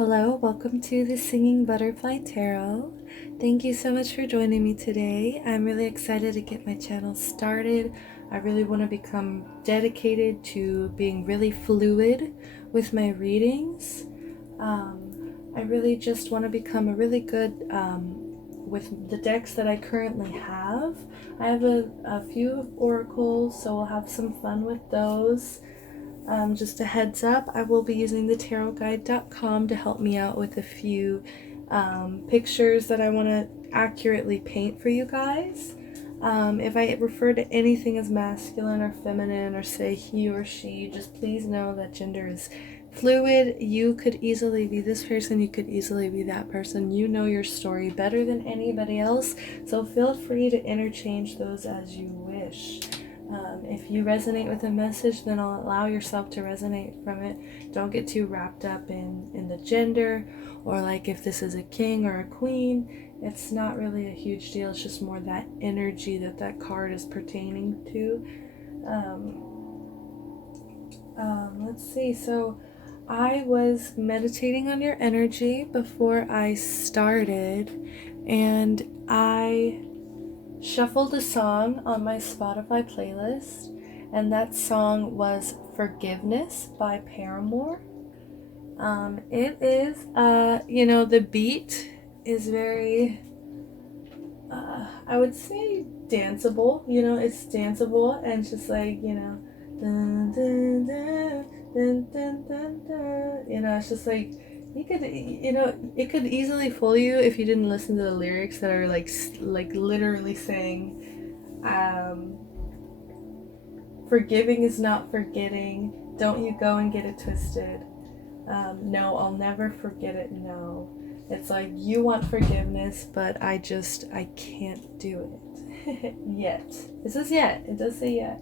Hello, welcome to the Singing Butterfly Tarot. Thank you so much for joining me today. I'm really excited to get my channel started. I really want to become dedicated to being really fluid with my readings. I really just want to become a really good with the decks that I currently have. I have a few oracles, so we'll have some fun with those. Just a heads up, I will be using the tarotguide.com to help me out with a few pictures that I want to accurately paint for you guys. If I refer to anything as masculine or feminine or say he or she, just please know that gender is fluid. You could easily be this person, you could easily be that person. You know your story better than anybody else, so feel free to interchange those as you wish. If you resonate with a message, then I'll allow yourself to resonate from it. Don't get too wrapped up in the gender, or like if this is a king or a queen. It's not really a huge deal. It's just more that energy that card is pertaining to. Let's see. So I was meditating on your energy before I started, and I shuffled a song on my Spotify playlist, and that song was Forgiveness by Paramore. It is, the beat is very, I would say danceable. It's danceable, and it's just like, dun, dun, dun, dun, dun, dun, dun. It's just like, it could easily fool you if you didn't listen to the lyrics that are like literally saying, forgiving is not forgetting. Don't you go and get it twisted. No, I'll never forget it. No. It's like, you want forgiveness, but I can't do it. Yet. It says yet. It does say yet.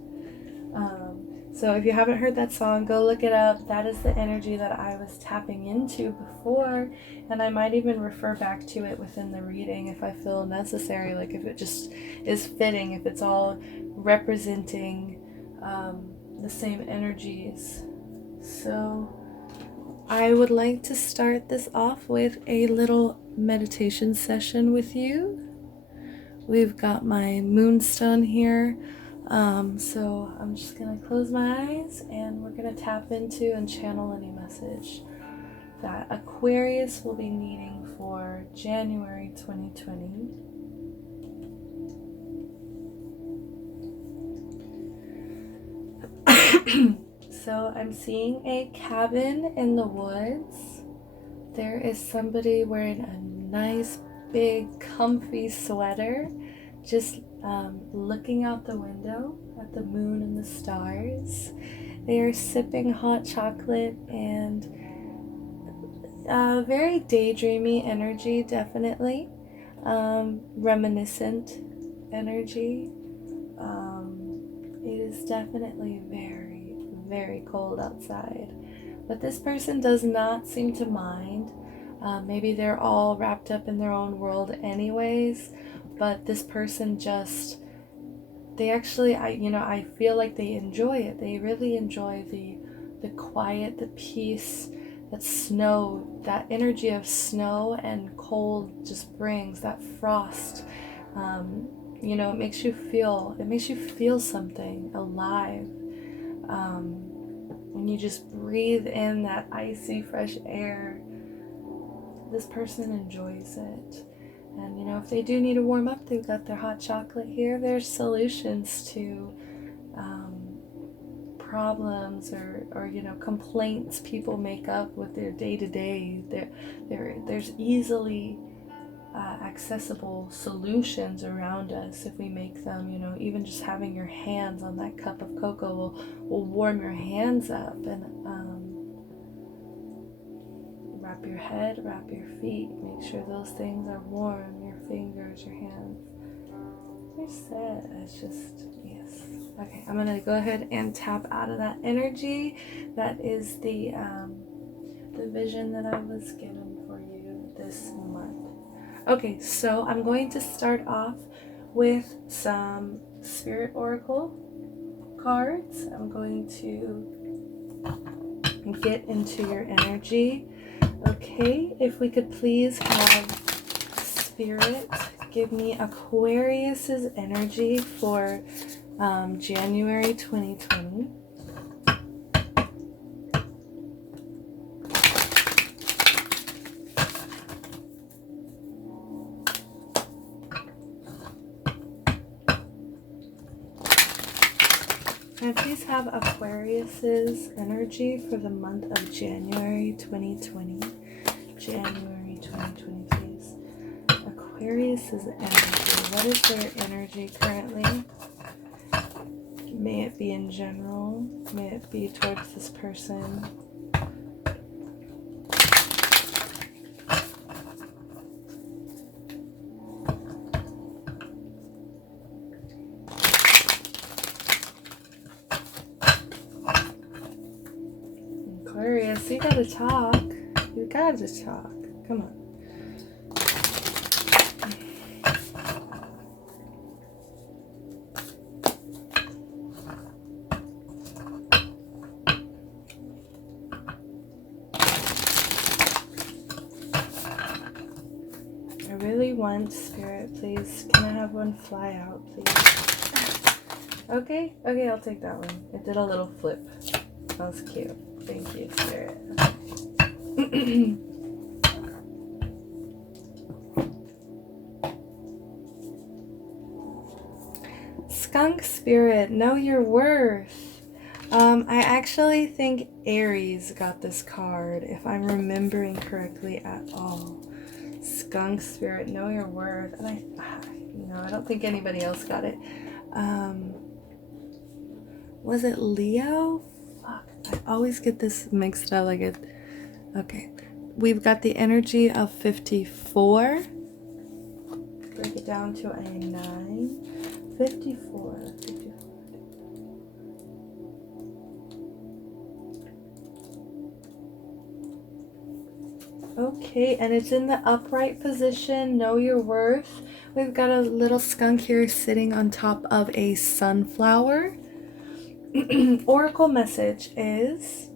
So if you haven't heard that song, go look it up. That is the energy that I was tapping into before, and I might even refer back to it within the reading if I feel necessary, like if it just is fitting, if it's all representing the same energies. So I would like to start this off with a little meditation session with you. We've got my moonstone here. So I'm just going to close my eyes, and we're going to tap into and channel any message that Aquarius will be needing for January 2020. So I'm seeing a cabin in the woods. There is somebody wearing a nice big comfy sweater, just looking out the window at the moon and the stars. They are sipping hot chocolate, and very daydreamy energy, definitely. Reminiscent energy. It is definitely very, very cold outside, but this person does not seem to mind. Maybe they're all wrapped up in their own world anyways, but this person just, I feel like they enjoy it. They really enjoy the quiet, the peace that snow, that energy of snow and cold just brings, that frost. It makes you feel something alive. When you just breathe in that icy, fresh air, this person enjoys it. And if they do need to warm up, they've got their hot chocolate here. There's solutions to problems or complaints people make up with their day-to-day. There's easily accessible solutions around us if we make them. Even just having your hands on that cup of cocoa will warm your hands up, and wrap your head, wrap your feet, make sure those things are warm, your fingers, your hands. You're set. It's just, yes. Okay, I'm gonna go ahead and tap out of that energy. That is the vision that I was given for you this month. Okay, so I'm going to start off with some Spirit Oracle cards. I'm going to get into your energy. Okay, if we could please have Spirit give me Aquarius's energy for January 2020. Can I please have Aquarius's energy for the month of January 2020? January 2020, please. Aquarius's energy. What is their energy currently? May it be in general. May it be towards this person. Aquarius, you gotta talk. You gotta talk. Come on. I really want Spirit, please. Can I have one fly out, please? Okay, I'll take that one. It did a little flip. That was cute. Thank you, Spirit. Skunk Spirit, know your worth. I actually think Aries got this card, if I'm remembering correctly at all. Skunk Spirit, know your worth. And I don't think anybody else got it. Was it Leo? Fuck, I always get this mixed up like it. Okay, we've got the energy of 54. Break it down to a 9. 54. Okay, and it's in the upright position. Know your worth. We've got a little skunk here sitting on top of a sunflower. Oracle message is,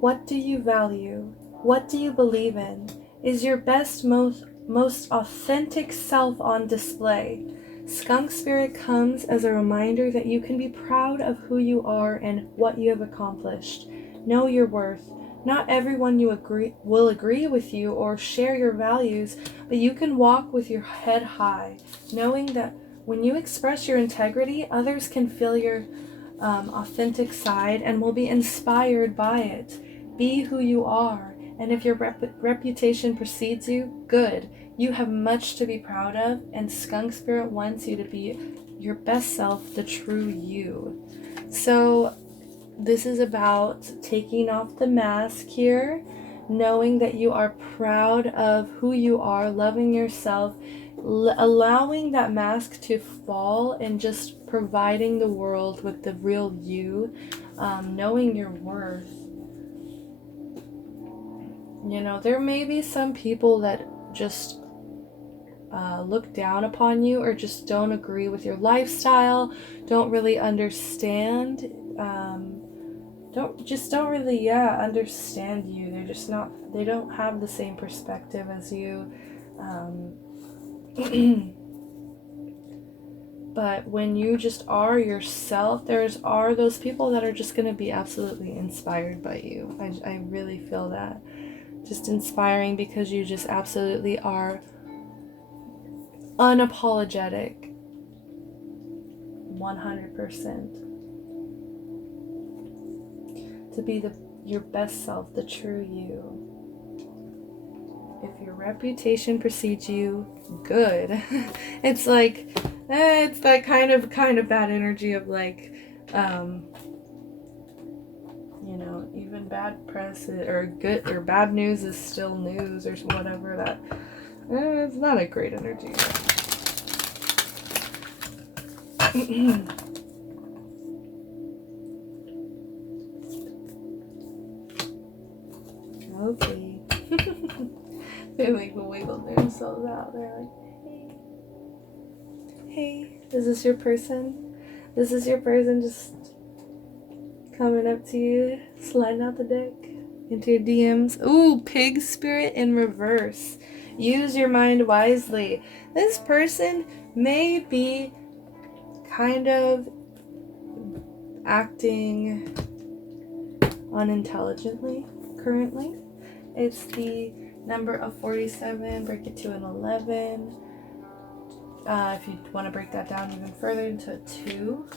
what do you value? What do you believe in? Is your best, most authentic self on display? Skunk Spirit comes as a reminder that you can be proud of who you are and what you have accomplished. Know your worth. Not everyone will agree with you or share your values, but you can walk with your head high, knowing that when you express your integrity, others can feel your authentic side and will be inspired by it. Be who you are, and if your reputation precedes you, good. You have much to be proud of, and Skunk Spirit wants you to be your best self, the true you. So this is about taking off the mask here, knowing that you are proud of who you are, loving yourself, allowing that mask to fall and just providing the world with the real you, knowing your worth. You know, there may be some people that just look down upon you or just don't agree with your lifestyle, don't really understand, don't really understand you. They're just not, they don't have the same perspective as you. But when you just are yourself, are those people that are just going to be absolutely inspired by you. I really feel that. Just inspiring because you just absolutely are unapologetic. 100%. To be your best self, the true you. If your reputation precedes you, good. It's like, it's that kind of bad energy of like, you know, even bad press or good or bad news is still news or whatever. That it's not a great energy. Okay. They like wiggle themselves out. They're like, hey, is this your person? This is your person just coming up to you, sliding out the deck. into your DMs. Ooh, pig spirit in reverse. Use your mind wisely. This person may be kind of acting unintelligently currently. It's the number of 47, break it to an 11. If you want to break that down even further into a 2.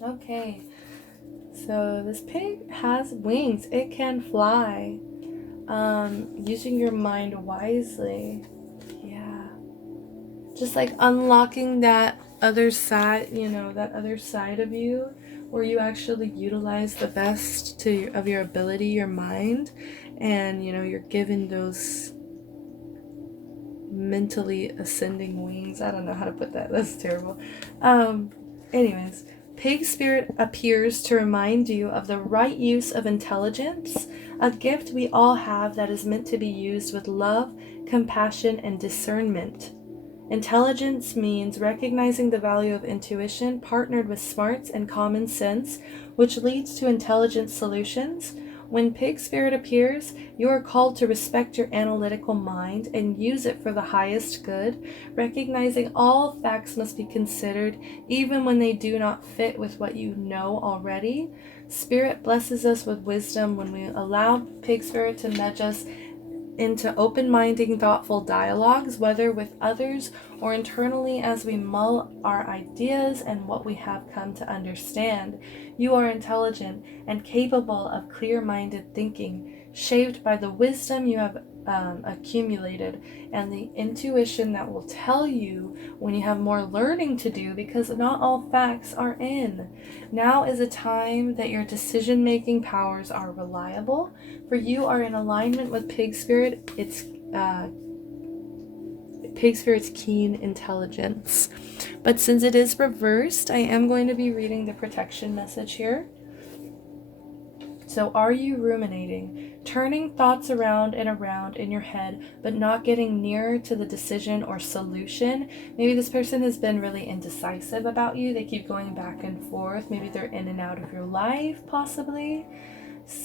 Okay, so this pig has wings. It can fly. Using your mind wisely. Yeah. Just like unlocking that other side, that other side of you where you actually utilize the best of your ability, your mind, and, you're given those mentally ascending wings. I don't know how to put that. That's terrible. Anyways, pig spirit appears to remind you of the right use of intelligence, a gift we all have that is meant to be used with love, compassion, and discernment. Intelligence means recognizing the value of intuition partnered with smarts and common sense, which leads to intelligent solutions. When pig spirit appears, you are called to respect your analytical mind and use it for the highest good, recognizing all facts must be considered even when they do not fit with what you know already. Spirit blesses us with wisdom when we allow pig spirit to nudge us into open-minded, thoughtful dialogues, whether with others or internally as we mull our ideas and what we have come to understand. You are intelligent and capable of clear-minded thinking, shaped by the wisdom you have accumulated and the intuition that will tell you when you have more learning to do, because not all facts are in. Now is a time that your decision-making powers are reliable, for you are in alignment with pig spirit. It's pig spirit's keen intelligence. But since it is reversed, I am going to be reading the protection message here. So, are you ruminating, turning thoughts around and around in your head, but not getting nearer to the decision or solution? Maybe this person has been really indecisive about you. They keep going back and forth. Maybe they're in and out of your life, possibly.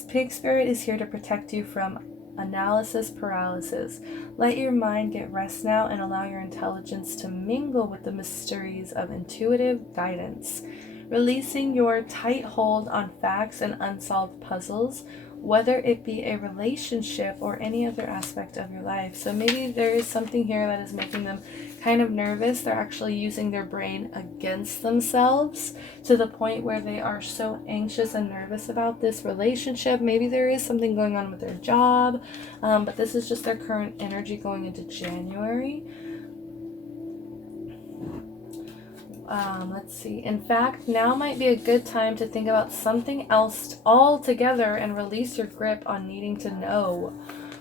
Pig spirit is here to protect you from analysis paralysis. Let your mind get rest now and allow your intelligence to mingle with the mysteries of intuitive guidance. Releasing your tight hold on facts and unsolved puzzles, whether it be a relationship or any other aspect of your life. So maybe there is something here that is making them kind of nervous. They're actually using their brain against themselves to the point where they are so anxious and nervous about this relationship. Maybe there is something going on with their job, but this is just their current energy going into January. Let's see. In fact, now might be a good time to think about something else altogether and release your grip on needing to know.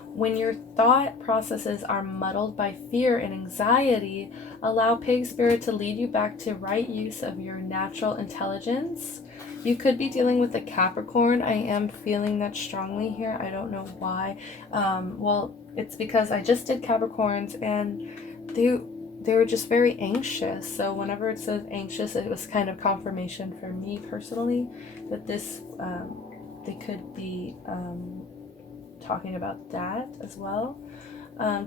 When your thought processes are muddled by fear and anxiety, allow pig spirit to lead you back to right use of your natural intelligence. You could be dealing with a Capricorn. I am feeling that strongly here. I don't know why. Well, it's because I just did Capricorns and they were just very anxious. So whenever it says anxious, it was kind of confirmation for me personally that this they could be talking about that as well.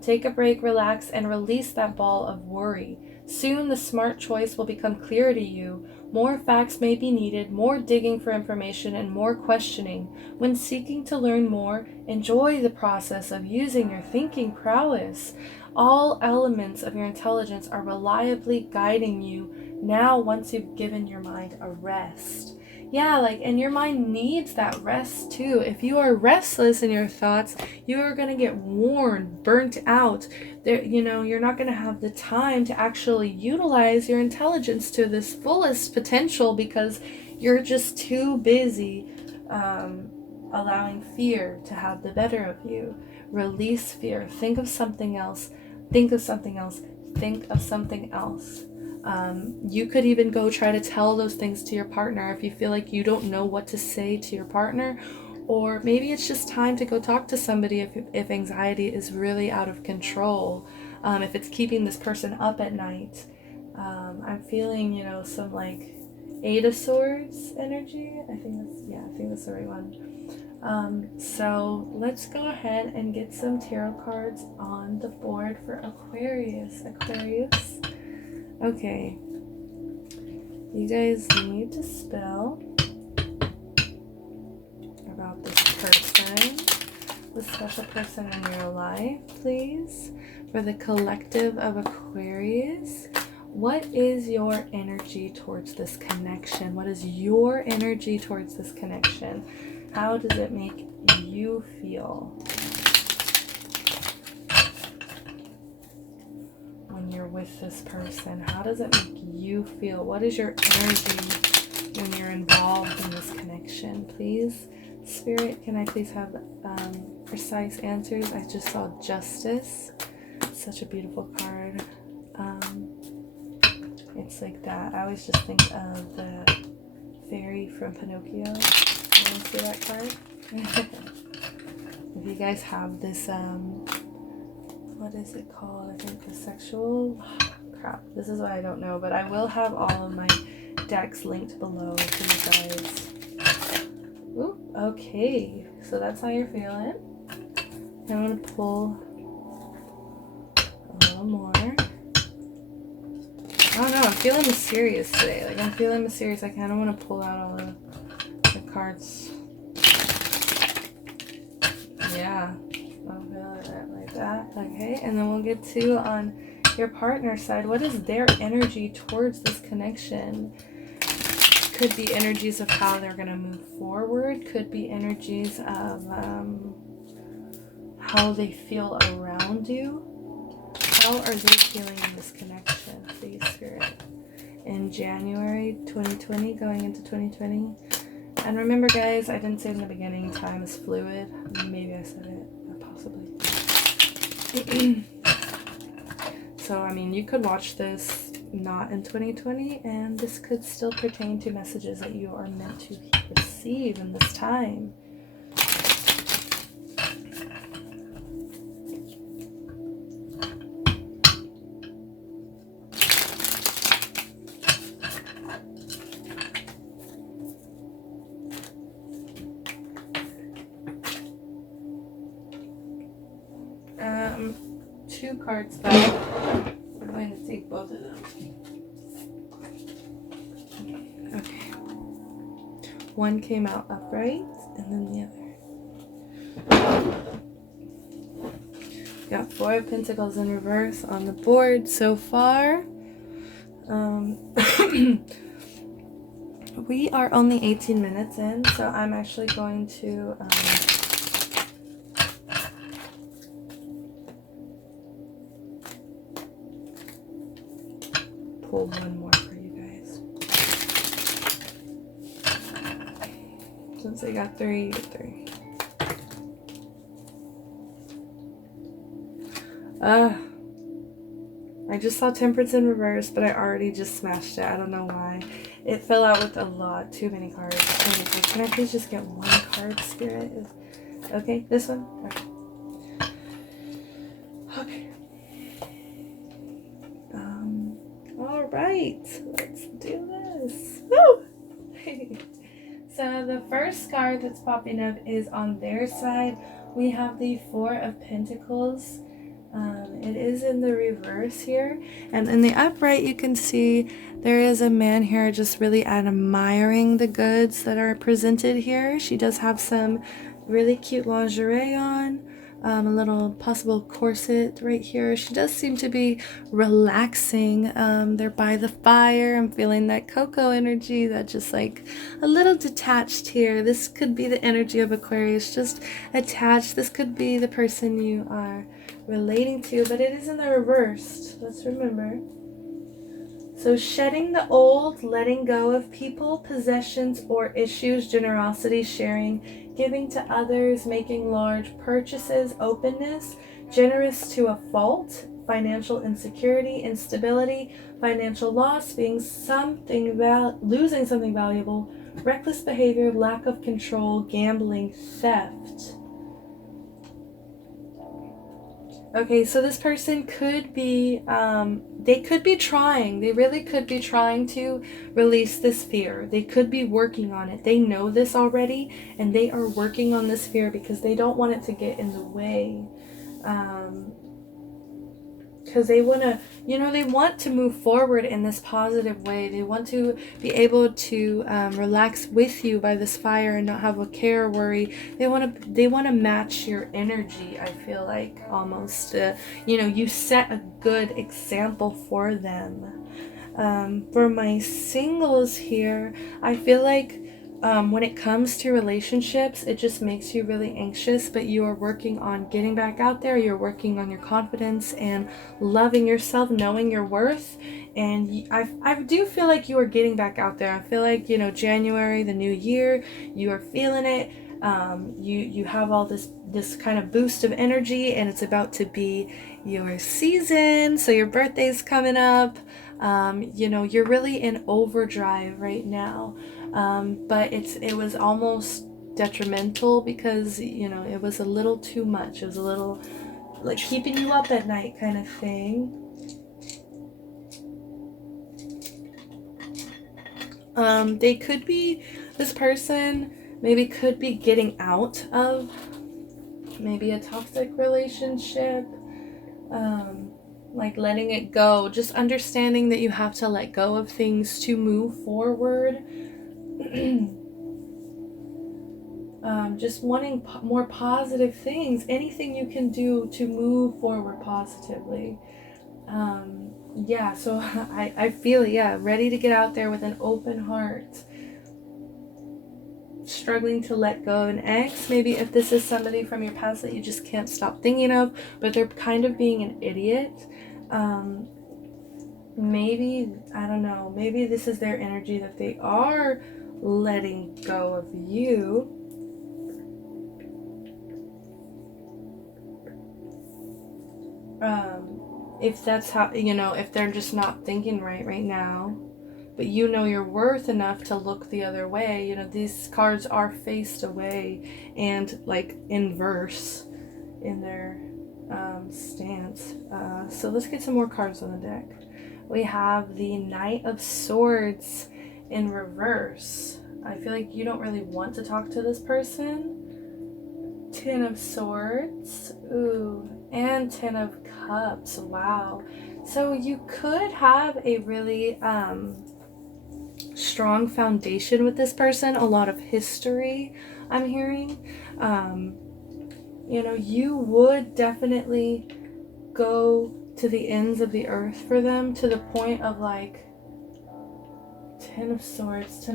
Take a break, relax, and release that ball of worry. Soon the smart choice will become clear to you. More facts may be needed, more digging for information, and more questioning. When seeking to learn more, enjoy the process of using your thinking prowess. All elements of your intelligence are reliably guiding you now once you've given your mind a rest. Yeah, and your mind needs that rest too. If you are restless in your thoughts, you are going to get worn, burnt out. You're not going to have the time to actually utilize your intelligence to this fullest potential because you're just too busy allowing fear to have the better of you. Release fear. Think of something else. Think of something else. Think of something else. You could even go try to tell those things to your partner if you feel like you don't know what to say to your partner, Or maybe it's just time to go talk to somebody if anxiety is really out of control, if it's keeping this person up at night. I'm feeling, you know, some like Eight of Swords energy. I think that's the right one. So let's go ahead and get some tarot cards on the board for Aquarius. Okay. You guys need to spell about this person, the special person in your life, please. For the collective of Aquarius, what is your energy towards this connection? What is your energy towards this connection? How does it make you feel when you're with this person? How does it make you feel? What is your energy when you're involved in this connection? Please, Spirit, can I please have precise answers? I just saw Justice. Such a beautiful card. It's like that. I always just think of the fairy from Pinocchio. You want to see that card? If you guys have this, what is it called? I think the sexual... crap, this is what I don't know, but I will have all of my decks linked below for you guys. Ooh, okay, so that's how you're feeling. I'm going to pull a little more. I don't know, I'm feeling mysterious today. Like, I'm feeling mysterious. I kind of want to pull out all the cards. Yeah, I'm feeling it like that. Okay, and then we'll get to on your partner's side. What is their energy towards this connection? Could be energies of how they're going to move forward. Could be energies of how they feel around you. How are they feeling in this connection, please, Spirit? In January 2020, going into 2020. And remember, guys, I didn't say in the beginning, time is fluid. Maybe I said it, possibly. So, I mean, you could watch this not in 2020, and this could still pertain to messages that you are meant to receive in this time. Two cards back. I'm going to take both of them. Okay. One came out upright, and then the other. Got Four of Pentacles in reverse on the board so far. We are only 18 minutes in, so I'm actually going to pull one more for you guys. Since I got three, you get three. I just saw Temperance in reverse, but I already just smashed it. I don't know why. It fell out with a lot, too many cards. Okay, can I please just get one card, Spirit? Okay, this one? Okay. Alright, let's do this. Woo! So the first card that's popping up is on their side. We have the Four of Pentacles. It is in the reverse here, and in the upright you can see there is a man here just really admiring the goods that are presented here. She does have some really cute lingerie on, a little possible corset right here. She does seem to be relaxing. They're by the fire. I'm feeling that cocoa energy, that just like a little detached here. This could be the energy of Aquarius, just attached. This could be the person you are relating to, but it is in the reverse. Let's remember. So shedding the old, letting go of people, possessions, or issues, generosity, sharing, giving to others, making large purchases, openness, generous to a fault, financial insecurity, instability, financial loss, being something losing something valuable, reckless behavior, lack of control, gambling, theft. Okay, so this person could be, they could be trying, they really could be trying to release this fear. They could be working on it. They know this already, and they are working on this fear because they don't want it to get in the way. Because they want to, they want to move forward in this positive way. They want to be able to relax with you by this fire and not have a care or worry. They want to match your energy. I feel like almost, you set a good example for them. For my singles here, I feel like when it comes to relationships, it just makes you really anxious, but you are working on getting back out there. You're working on your confidence and loving yourself, knowing your worth. And I do feel like you are getting back out there. I feel like, January, the new year, you are feeling it. You have all this kind of boost of energy, and it's about to be your season. So your birthday's coming up. You're really in overdrive right now. But it was almost detrimental because, it was a little too much. It was a little like keeping you up at night kind of thing. They could be, this person maybe could be getting out of maybe a toxic relationship, like letting it go, just understanding that you have to let go of things to move forward. Just wanting more positive things, anything you can do to move forward positively. So I feel ready to get out there with an open heart, struggling to let go of an ex. Maybe if this is somebody from your past that you just can't stop thinking of, but they're kind of being an idiot. Maybe, I don't know, maybe this is their energy that they are letting go of you. If that's how, if they're just not thinking right now, but your worth enough to look the other way. These cards are faced away and like inverse in their stance. So let's get some more cards on the deck. We have the Knight of Swords in reverse. I feel like you don't really want to talk to this person. Ten of Swords. Ooh. And Ten of Cups. Wow. So you could have a really strong foundation with this person. A lot of history, I'm hearing. You would definitely go to the ends of the earth for them, to the point of like Ten of Swords.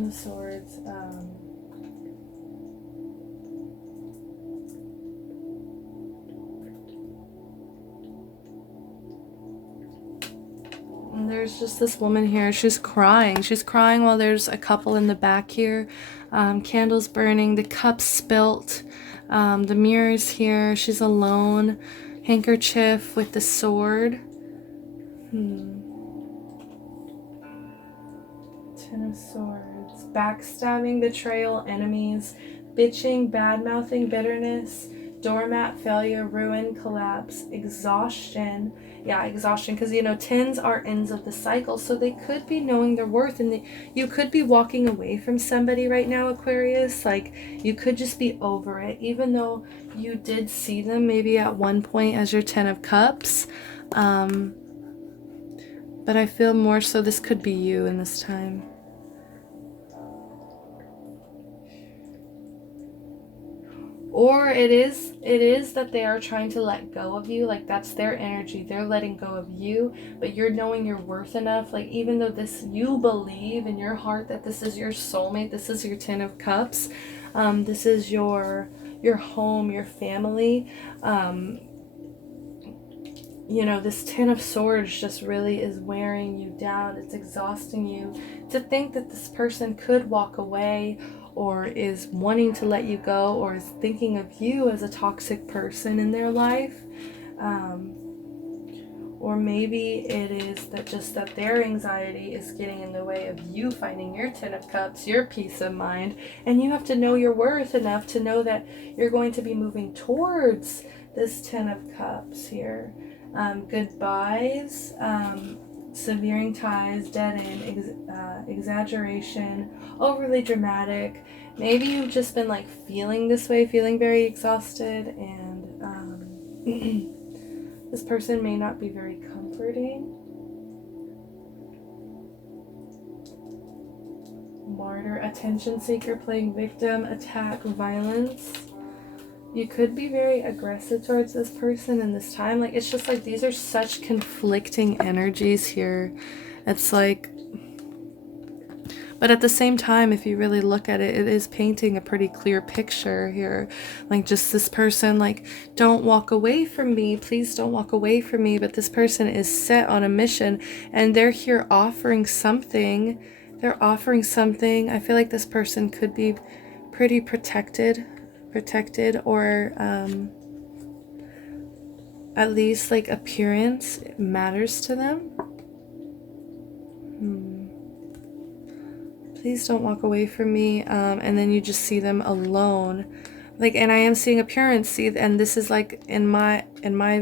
And there's just this woman here. She's crying. She's crying while there's a couple in the back here. Candles burning, the cup spilt, the mirrors here. She's alone. Handkerchief with the sword. Ten of Swords. Backstabbing, betrayal, enemies, bitching, bad-mouthing, bitterness, doormat, failure, ruin, collapse, exhaustion. Yeah, exhaustion, because tens are ends of the cycle, so they could be knowing their worth, and you could be walking away from somebody right now, Aquarius. Like, you could just be over it, even though you did see them maybe at one point as your Ten of Cups. But I feel more so this could be you in this time. Or it is that they are trying to let go of you. Like, that's their energy. They're letting go of you, but you're knowing your worth enough. Like, even though you believe in your heart that this is your soulmate, this is your Ten of Cups, this is your home, your family. This Ten of Swords just really is wearing you down. It's exhausting you to think that this person could walk away, or is wanting to let you go, or is thinking of you as a toxic person in their life. Or maybe it is that just that their anxiety is getting in the way of you finding your 10 of Cups, your peace of mind. And you have to know your worth enough to know that you're going to be moving towards this 10 of Cups here. Goodbyes, severing ties, dead end, exaggeration, overly dramatic. Maybe you've just been like feeling this way, feeling very exhausted, and this person may not be very comforting. Martyr, attention seeker, playing victim, attack, violence. You could be very aggressive towards this person in this time. Like, it's just like these are such conflicting energies here. It's like, but at the same time, if you really look at it, it is painting a pretty clear picture here. Like, just this person, like, don't walk away from me. Please don't walk away from me. But this person is set on a mission, and they're here offering something. They're offering something. I feel like this person could be pretty protected, or at least, like, appearance matters to them. Please don't walk away from me. And then you just see them alone. Like, and I am seeing appearance, see, and this is like in my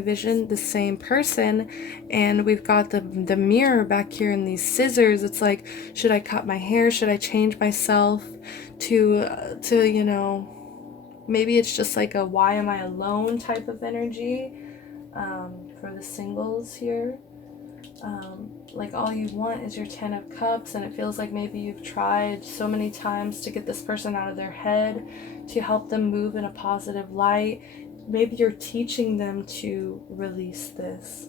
vision, the same person. And we've got the mirror back here and these scissors. It's like, should I cut my hair? Should I change myself to you know, maybe it's just like a why am I alone type of energy for the singles here. Like, all you want is your 10 of Cups, and it feels like maybe you've tried so many times to get this person out of their head, to help them move in a positive light. Maybe you're teaching them to release this,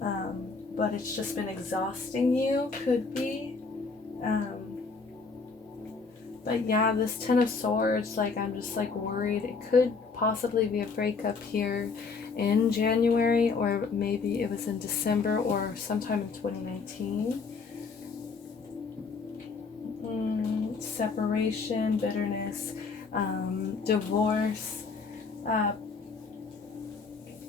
but it's just been exhausting you, could be. But yeah, this 10 of Swords, like, I'm just like worried. It could possibly be a breakup here in January, or maybe it was in December or sometime in 2019. Separation, bitterness, divorce.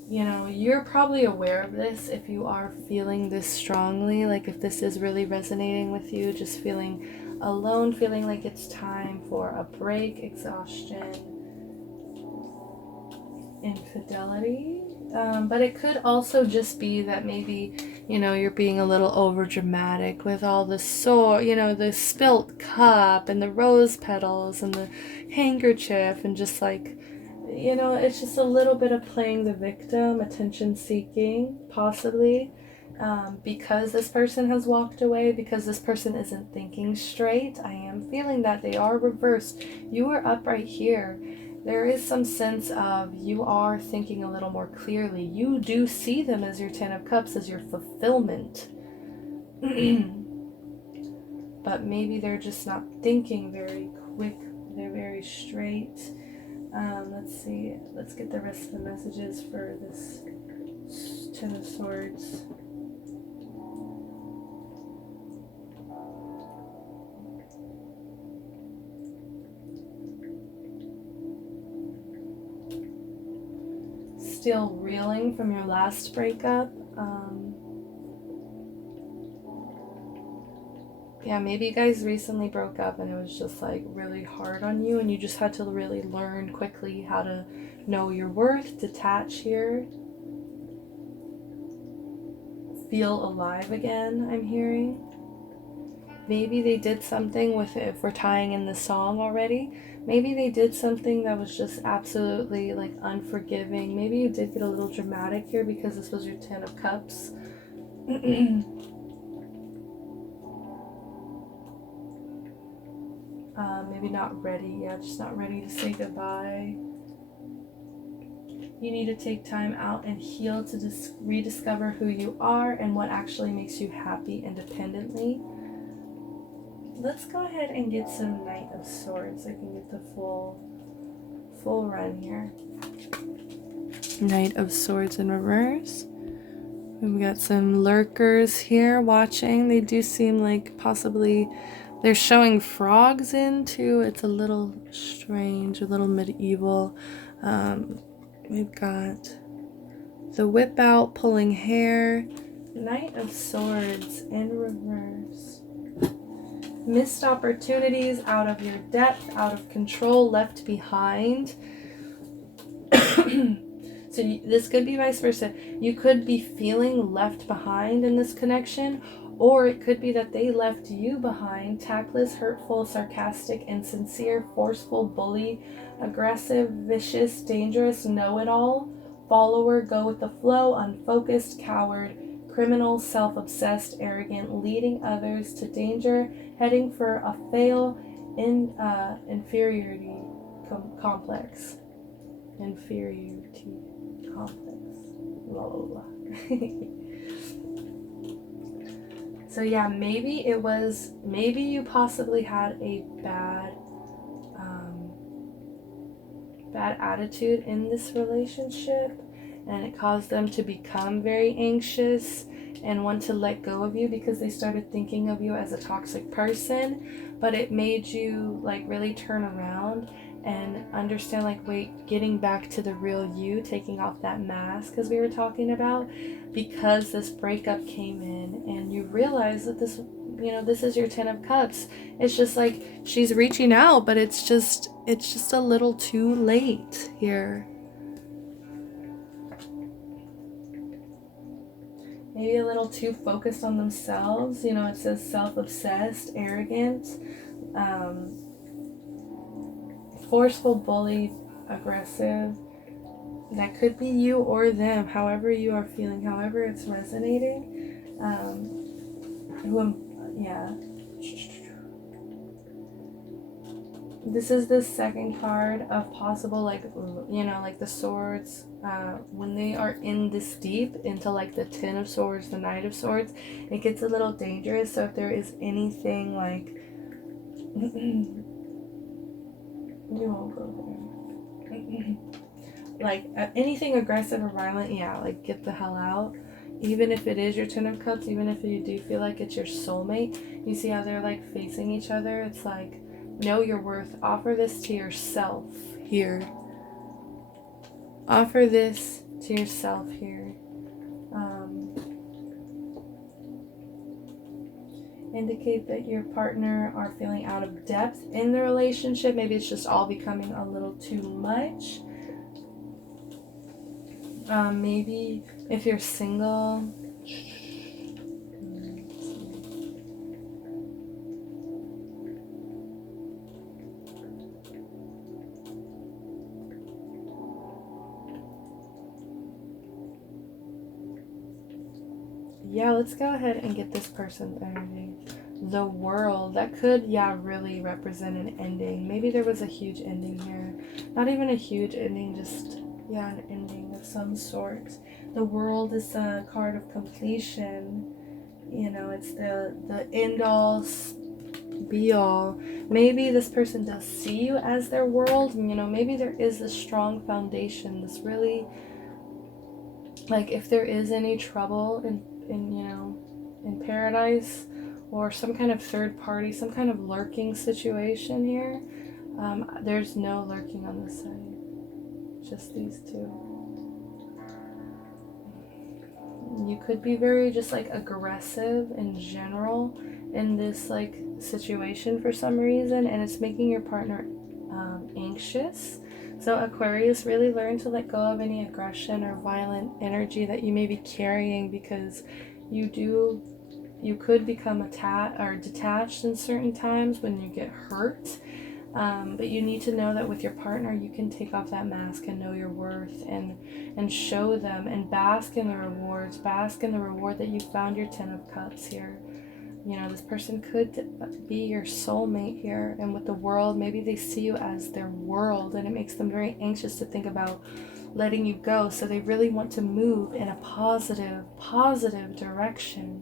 You know, you're probably aware of this if you are feeling this strongly. Like, if this is really resonating with you, just feeling alone, feeling like it's time for a break, exhaustion, infidelity. But it could also just be that maybe, you know, you're being a little over dramatic with all the you know, the spilt cup and the rose petals and the handkerchief, and just like, you know, it's just a little bit of playing the victim, attention seeking, possibly. Because this person has walked away, because this person isn't thinking straight. I am feeling that they are reversed. You are up right here. There is some sense of you are thinking a little more clearly. You do see them as your 10 of Cups, as your fulfillment. But maybe they're just not thinking very quick. They're very straight. Let's see. Let's get the rest of the messages for this 10 of Swords. Still reeling from your last breakup. Yeah, maybe you guys recently broke up and it was just like really hard on you, and you just had to really learn quickly how to know your worth, detach here, feel alive again, I'm hearing. Maybe they did something with it, if we're tying in the song already. Maybe they did something that was just absolutely like unforgiving. Maybe you did get a little dramatic here because this was your 10 of Cups. Maybe not ready. Yeah, just not ready to say goodbye. You need to take time out and heal to rediscover who you are and what actually makes you happy independently. Let's go ahead and get some Knight of Swords. I can get the full run here. Knight of Swords in reverse. We've got some lurkers here watching. They do seem like possibly they're showing frogs in too. It's a little strange, a little medieval. We've got the whip out, pulling hair. Knight of Swords in reverse. Missed opportunities, out of your depth, out of control, left behind. So this could be vice versa. You could be feeling left behind in this connection, or it could be that they left you behind. Tactless, hurtful, sarcastic, insincere, forceful, bully, aggressive, vicious, dangerous, know-it-all, follower, go with the flow, unfocused, coward, criminal, self-obsessed, arrogant, leading others to danger, heading for a fail, inferiority complex. Inferiority complex. Blah, blah, blah. So yeah, maybe you possibly had a bad attitude in this relationship, and it caused them to become very anxious and want to let go of you because they started thinking of you as a toxic person. But it made you like really turn around and understand, like, wait, getting back to the real you, taking off that mask as we were talking about, because this breakup came in and you realize that this is your 10 of Cups. It's just like she's reaching out, but it's just a little too late here. Maybe a little too focused on themselves. It says self-obsessed, arrogant, forceful, bully, aggressive. That could be you or them, however you are feeling, however it's resonating. This is the second card of possible, like the swords, when they are in this deep into like the 10 of Swords, the Knight of Swords, it gets a little dangerous. So if there is anything like you won't go there. Like anything aggressive or violent, yeah, like get the hell out. Even if it is your 10 of Cups, even if you do feel like it's your soulmate, you see how they're like facing each other. It's like, know your worth. Offer this to yourself here. Offer this to yourself here. Indicate that your partner are feeling out of depth in the relationship. Maybe it's just all becoming a little too much. Maybe if you're single, yeah, let's go ahead and get this person's energy. The World, that could, really represent an ending. Maybe there was a huge ending here. Not even a huge ending, just, an ending of some sort. The World is a card of completion. It's the end all, be all. Maybe this person does see you as their world. Maybe there is this strong foundation. This really, like, if there is any trouble in paradise, or some kind of third party, some kind of lurking situation here, there's no lurking on this side. Just these two. You could be very just like aggressive in general in this like situation for some reason, and it's making your partner anxious. So Aquarius, really learn to let go of any aggression or violent energy that you may be carrying, because you could become detached in certain times when you get hurt. But you need to know that with your partner, you can take off that mask and know your worth, and show them and bask in the rewards. Bask in the reward that you found your 10 of Cups here. This person could be your soulmate here. And with the World, maybe they see you as their world, and it makes them very anxious to think about letting you go. So they really want to move in a positive direction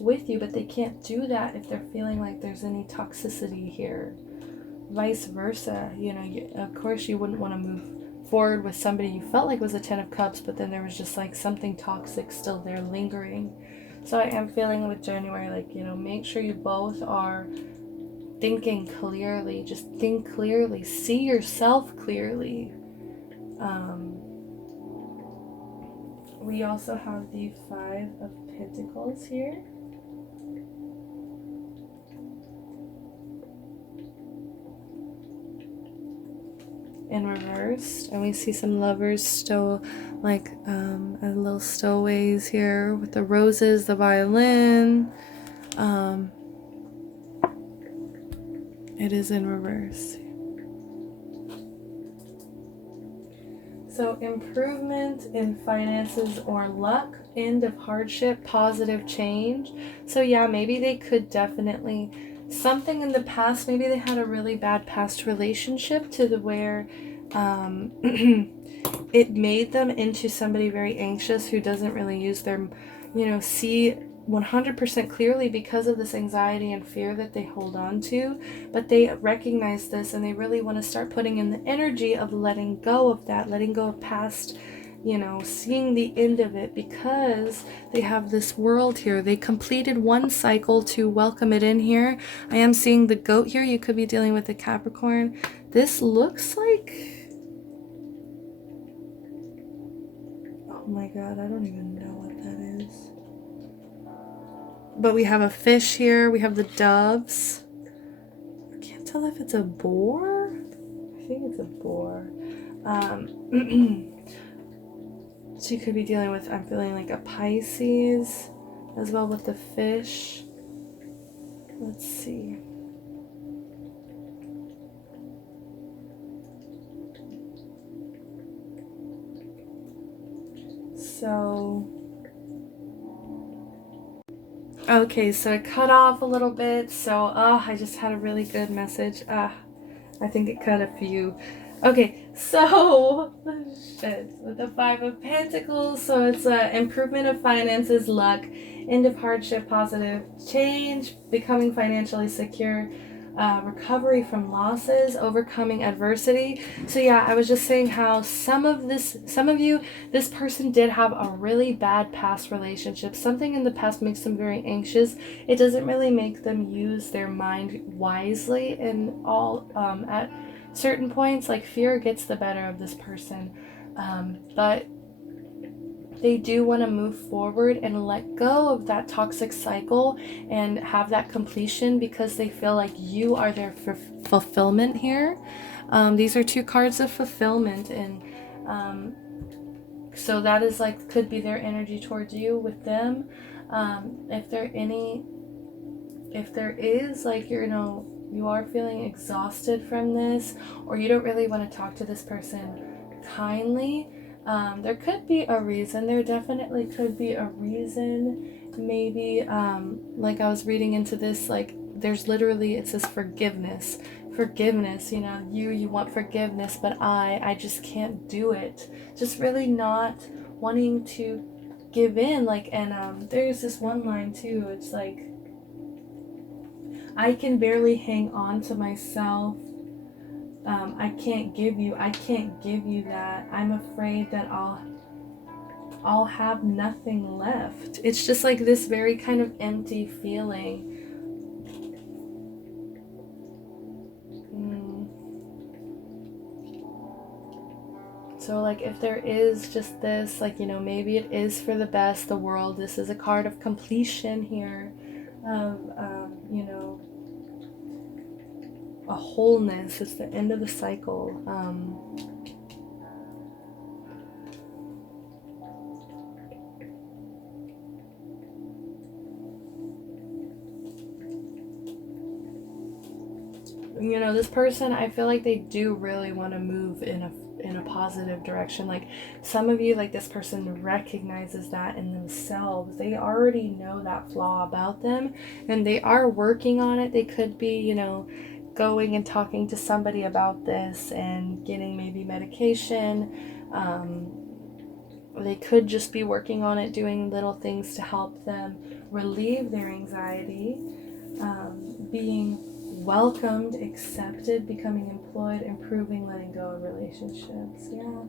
with you, but they can't do that if they're feeling like there's any toxicity here. Vice versa, of course you wouldn't want to move forward with somebody you felt like was a 10 of Cups, but then there was just like something toxic still there lingering. So I am feeling with January, like, make sure you both are thinking clearly. Just think clearly, see yourself clearly. We also have the Five of Pentacles here. In reverse, and we see some lovers still like as little stowaways here with the roses, the violin. It is in reverse. So improvement in finances or luck, end of hardship, positive change. So yeah, maybe they could definitely, something in the past, maybe they had a really bad past relationship to the where it made them into somebody very anxious who doesn't really use their, see 100% clearly because of this anxiety and fear that they hold on to. But they recognize this and they really want to start putting in the energy of letting go of that, letting go of past, seeing the end of it, because they have this world here. They completed one cycle to welcome it in here. I am seeing the goat here. You could be dealing with the Capricorn. This looks like, oh my god, I don't even know what that is. But we have a fish here. We have the doves. I can't tell if it's a boar. I think it's a boar. So you could be dealing with, I'm feeling like a Pisces as well with the fish. Let's see. So, okay, so it cut off a little bit. So, I just had a really good message. I think it cut a few. Okay, so, shit, with the Five of Pentacles, so it's improvement of finances, luck, end of hardship, positive change, becoming financially secure, recovery from losses, overcoming adversity. So yeah, I was just saying how some of you, this person did have a really bad past relationship. Something in the past makes them very anxious. It doesn't really make them use their mind wisely in all, at certain points, like fear gets the better of this person, but they do want to move forward and let go of that toxic cycle and have that completion because they feel like you are their fulfillment here. These are two cards of fulfillment, and so that is like, could be their energy towards you with them. If there is like, you are feeling exhausted from this, or you don't really want to talk to this person kindly, there could be a reason. There definitely could be a reason. Maybe, like I was reading into this, like there's literally, it says forgiveness. You want forgiveness, but I just can't do it. Just really not wanting to give in. Like, and there's this one line too. It's like, I can barely hang on to myself. I can't give you that. I'm afraid that I'll have nothing left. It's just like this very kind of empty feeling. So like if there is just this, like, maybe it is for the best, the world. This is a card of completion here, of, a wholeness. It's the end of the cycle. This person, I feel like they do really want to move in a positive direction. Like some of you, like this person recognizes that in themselves. They already know that flaw about them and they are working on it. They could be, going and talking to somebody about this and getting maybe medication. They could just be working on it, doing little things to help them relieve their anxiety, being welcomed, accepted, becoming employed, improving, letting go of relationships. Yeah.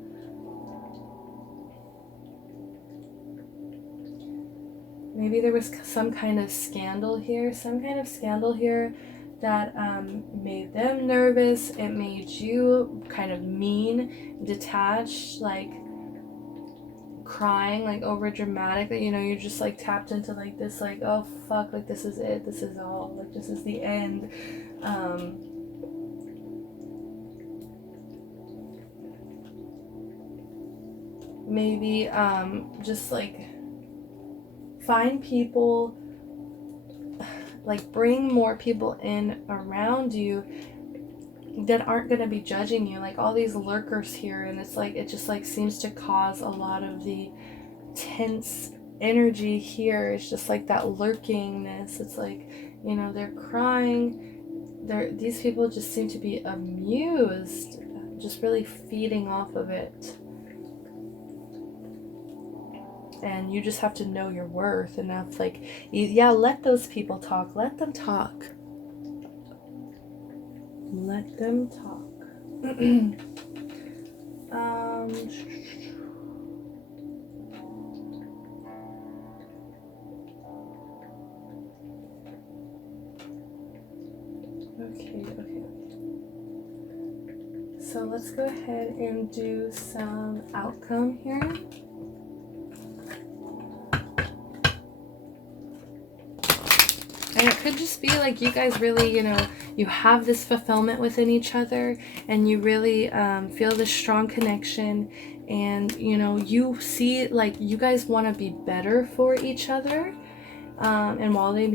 Maybe there was some kind of scandal here that made them nervous. It made you kind of mean, detached, like crying, like over dramatic, that, you know, you're just like tapped into like this, like, oh fuck, like this is it, this is all, like this is the end. Maybe just like find people, like bring more people in around you that aren't going to be judging you, like all these lurkers here, and it's like it just like seems to cause a lot of the tense energy here. It's just like that lurkingness. It's like, you know, they're crying, these people just seem to be amused, just really feeding off of it. And you just have to know your worth, and that's like, yeah, let those people talk, let them talk. Let them talk. Okay. So let's go ahead and do some outcome here. And it could just be like you guys really, you know, you have this fulfillment within each other, and you really feel this strong connection, and, you know, you see like you guys want to be better for each other. And while they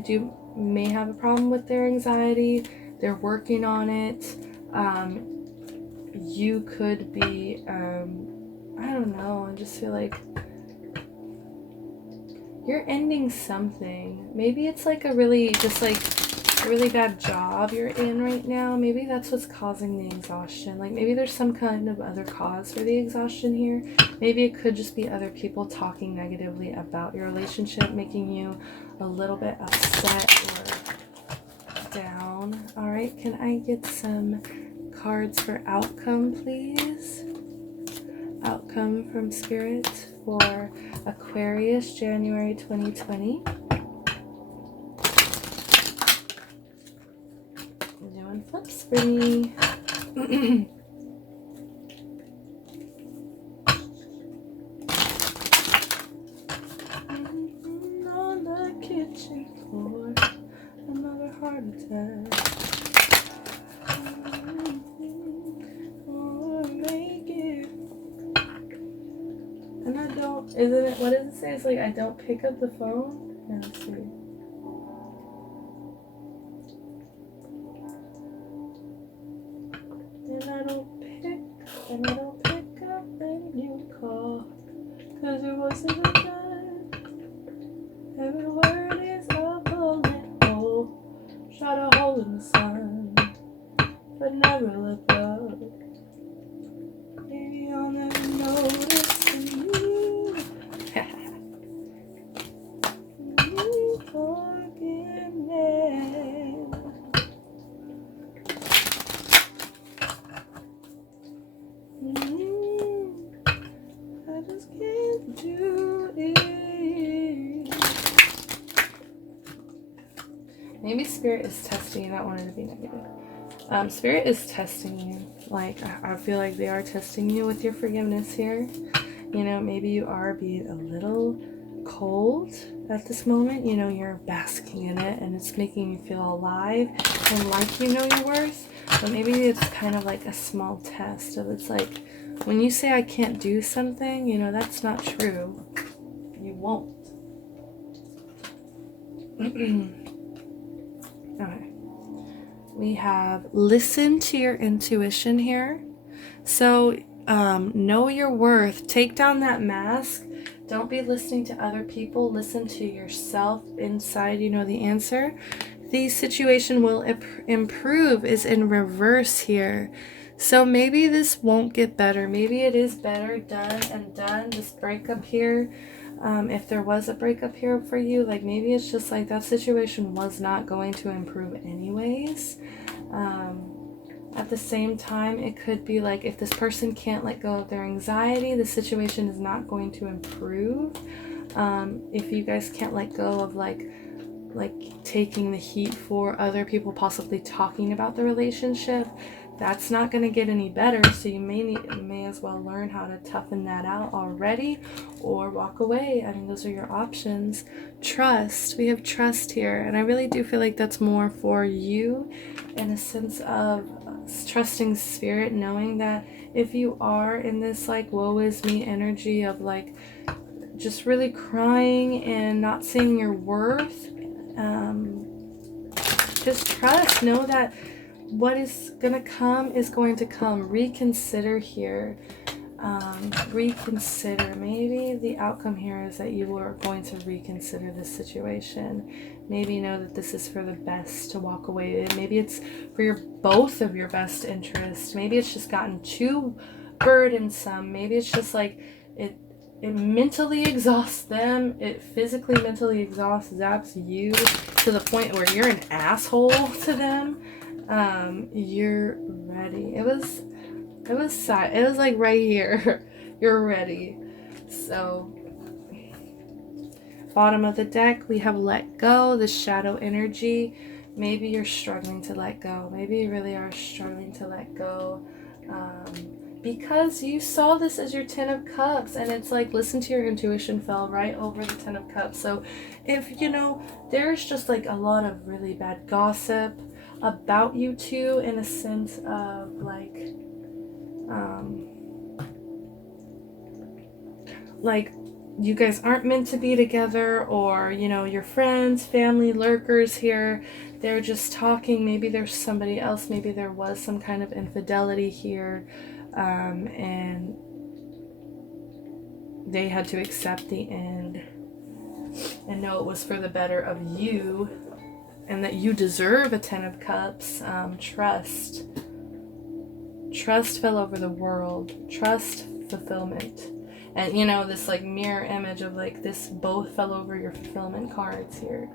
may have a problem with their anxiety, they're working on it. You could be, I don't know, I just feel like you're ending something. Maybe it's like a really, just like a really bad job you're in right now. Maybe that's what's causing the exhaustion. Like maybe there's some kind of other cause for the exhaustion here. Maybe it could just be other people talking negatively about your relationship, making you a little bit upset or down. All right, can I get some cards for outcome, please? Outcome from Spirit for Aquarius, January 2020. Doing flips for me. On the kitchen floor, another heart attack. And I don't, isn't it, what does it say? It's like, I don't pick up the phone? No, let's see. And I don't pick up when you call, 'cause your voice is a gun. Every word is a bullet hole. Shot a hole in the sun, but never look up. Maybe I'll never notice you. I just can't do it. Maybe Spirit is testing you. I don't want it to be negative. Spirit is testing you. Like, I feel like they are testing you with your forgiveness here. You know, maybe you are being a little cold at this moment. You know, you're basking in it, and it's making you feel alive and like you know your worth. But maybe it's kind of like a small test of, it's like, when you say I can't do something, you know, that's not true. You won't. Okay. We have listen to your intuition here. So know your worth. Take down that mask. Don't be listening to other people. Listen to yourself inside. You know the answer. The situation will improve is in reverse here. So maybe this won't get better. Maybe it is better done and done. This breakup here. If there was a breakup here for you, like maybe it's just like that situation was not going to improve anyways. At the same time, it could be like if this person can't let go of their anxiety, the situation is not going to improve. If you guys can't let go of like like taking the heat for other people possibly talking about the relationship, that's not going to get any better. So you may as well learn how to toughen that out already, or walk away. I mean, those are your options. Trust. We have trust here, and I really do feel like that's more for you, in a sense of trusting spirit, knowing that if you are in this like woe is me energy of like just really crying and not seeing your worth, just trust. Know that what is going to come is going to come. Reconsider here. Reconsider. Maybe the outcome here is that you are going to reconsider this situation. Maybe know that this is for the best to walk away. Maybe it's for both of your best interest. Maybe it's just gotten too burdensome. Maybe it's just like it mentally exhausts them. It physically, mentally exhausts, zaps you to the point where you're an asshole to them. You're ready. It was like right here. You're ready. So, bottom of the deck, we have let go, the shadow energy. Maybe you're struggling to let go. Maybe you really are struggling to let go. Because you saw this as your Ten of Cups, and it's like, listen to your intuition, fell right over the Ten of Cups. So if, there's just like a lot of really bad gossip about you two, in a sense of like you guys aren't meant to be together, or your friends, family, lurkers here, they're just talking. Maybe there's somebody else, maybe there was some kind of infidelity here, and they had to accept the end and know it was for the better of you, and that you deserve a Ten of Cups. Trust fell over the world. Trust, fulfillment. And this like mirror image of like this, both fell over your fulfillment cards here.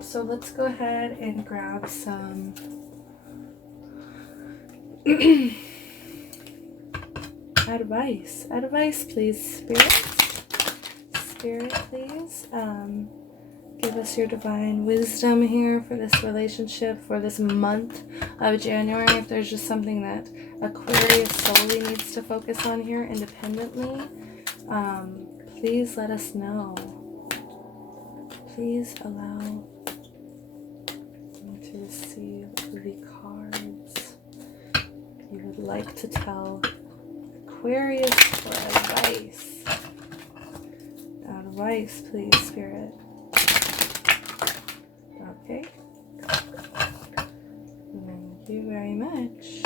So let's go ahead and grab some advice, please, spirit, please. Give us your divine wisdom here for this relationship, for this month of January. If there's just something that Aquarius solely needs to focus on here independently, please let us know. Please allow me to receive the cards you would like to tell Aquarius for advice. Advice, please, Spirit. Okay. Thank you very much.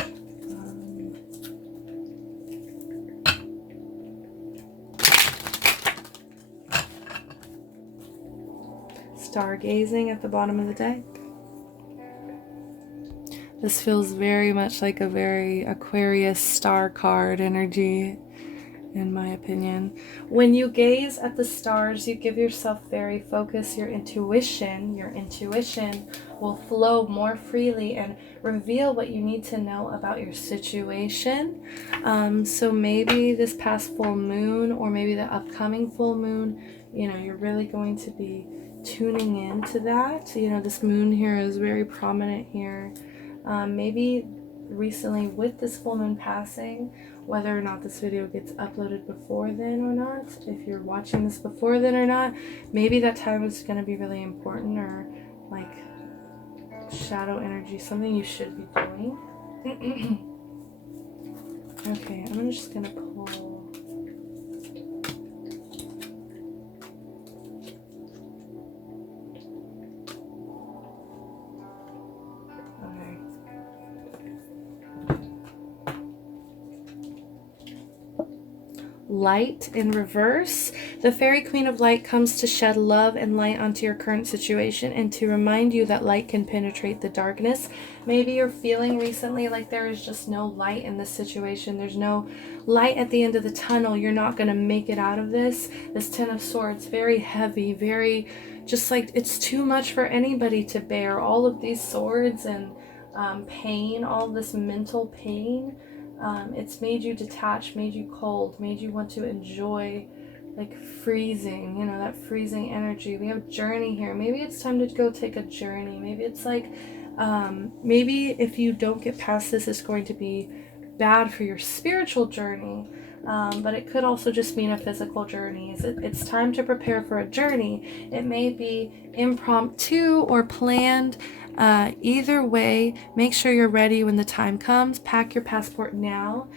Stargazing at the bottom of the deck. This feels very much like a very Aquarius star card energy, in my opinion. When you gaze at the stars, you give yourself very focused. Your intuition will flow more freely and reveal what you need to know about your situation. So maybe this past full moon, or maybe the upcoming full moon, you're really going to be tuning into that. This moon here is very prominent here. Maybe recently with this full moon passing, whether or not this video gets uploaded before then or not, if you're watching this before then or not, maybe that time is going to be really important, or like shadow energy, something you should be doing. Okay, I'm just going to pull. Light in reverse. The fairy queen of light comes to shed love and light onto your current situation, and to remind you that light can penetrate the darkness. Maybe you're feeling recently like there is just no light in this situation. There's no light at the end of the tunnel. You're not going to make it out of this. This Ten of Swords, very heavy, very just like it's too much for anybody to bear. All of these swords and pain, all this mental pain. It's made you detached, made you cold, made you want to enjoy like freezing, you know, that freezing energy. We have journey here. Maybe it's time to go take a journey. Maybe it's like, maybe if you don't get past this, it's going to be bad for your spiritual journey. But it could also just mean a physical journey. It's time to prepare for a journey. It may be impromptu or planned. Either way, make sure you're ready when the time comes. Pack your passport now.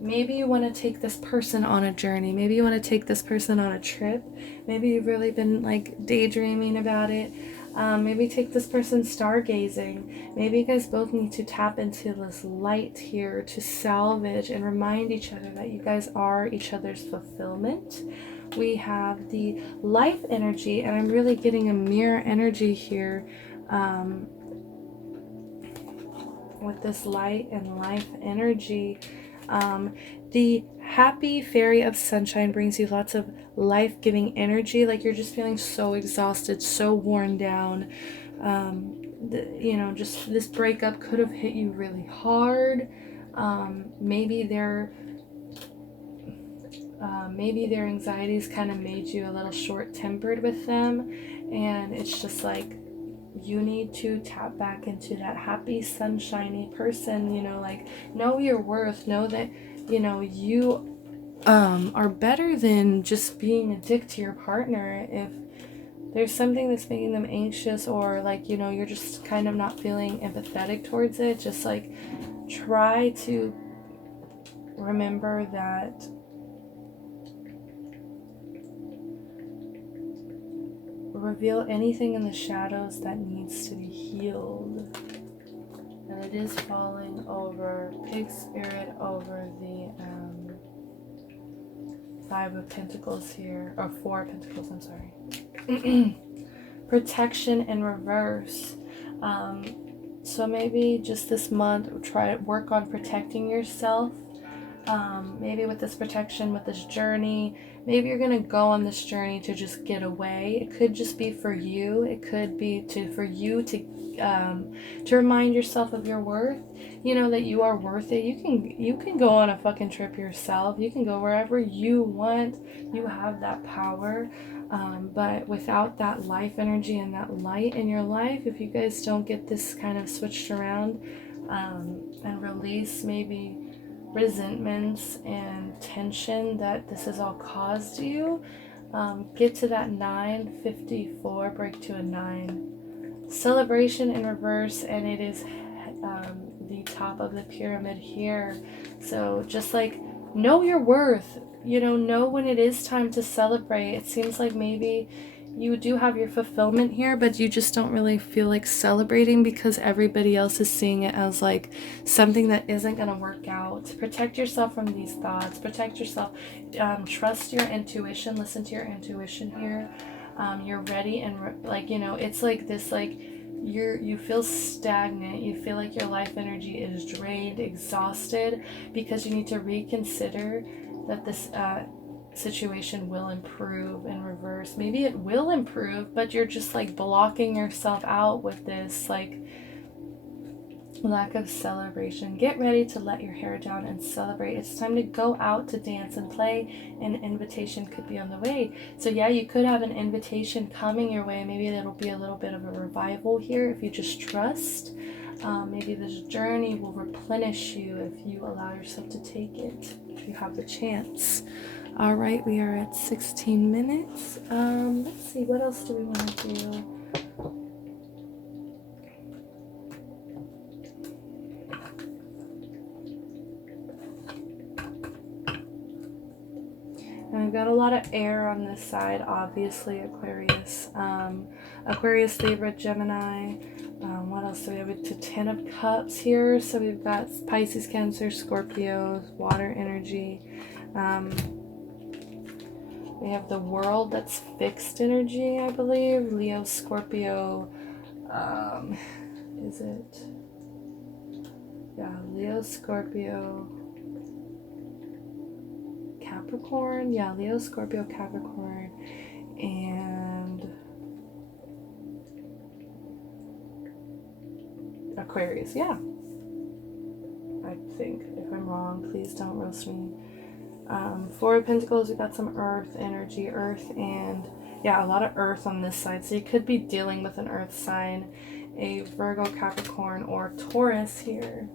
Maybe you want to take this person on a journey. Maybe you want to take this person on a trip. Maybe you've really been like daydreaming about it. Maybe take this person stargazing. Maybe you guys both need to tap into this light here to salvage and remind each other that you guys are each other's fulfillment. We have the life energy, and I'm really getting a mirror energy here with this light and life energy. The happy fairy of sunshine brings you lots of life-giving energy, like you're just feeling so exhausted, so worn down. You know, just this breakup could have hit you really hard. Maybe their anxieties kind of made you a little short-tempered with them, and it's just like you need to tap back into that happy, sunshiny person, you know, like know your worth, know that, you know, you are better than just being a dick to your partner. If there's something that's making them anxious, or like, you know, you're just kind of not feeling empathetic towards it, just like try to remember that reveal anything in the shadows that needs to be healed. And it is falling over Pig Spirit, over the Five of Pentacles here, or Four of Pentacles, I'm sorry. Protection in reverse. So maybe just this month, try to work on protecting yourself. Maybe with this protection, with this journey, maybe you're gonna go on this journey to just get away. It could just be for you. It could be for you to remind yourself of your worth. You know that you are worth it. You can go on a fucking trip yourself. You can go wherever you want. You have that power. But without that life energy and that light in your life, if you guys don't get this kind of switched around and release maybe resentments and tension that this has all caused you, get to that 954, break to a 9. Celebration in reverse, and it is the top of the pyramid here. So just like know your worth, you know when it is time to celebrate. It seems like maybe you do have your fulfillment here, but you just don't really feel like celebrating because everybody else is seeing it as like something that isn't going to work out. Protect yourself from these thoughts. Protect yourself. Trust your intuition. Listen to your intuition here. You're ready, and like, you know, it's like this, like you feel stagnant. You feel like your life energy is drained, exhausted, because you need to reconsider that this situation will improve in reverse. Maybe it will improve, but you're just like blocking yourself out with this like lack of celebration. Get ready to let your hair down and celebrate. It's time to go out to dance and play. An invitation could be on the way. So yeah, you could have an invitation coming your way. Maybe it'll be a little bit of a revival here if you just trust. Maybe this journey will replenish you if you allow yourself to take it, if you have the chance. All right, we are at 16 minutes. Let's see, what else do we want to do? And we've got a lot of air on this side, obviously, Aquarius. Aquarius, Libra, Gemini. What else do we have? With the 10 of Cups here. So we've got Pisces, Cancer, Scorpio, water energy. We have the World, that's fixed energy, I believe. Leo, Scorpio. Is it? Yeah, Leo, Scorpio, Capricorn. Yeah, Leo, Scorpio, Capricorn, and Aquarius. Yeah, I think. If I'm wrong, please don't roast me. Four of Pentacles, we got some earth energy, earth, and yeah, a lot of earth on this side. So you could be dealing with an earth sign, a Virgo, Capricorn, or Taurus here.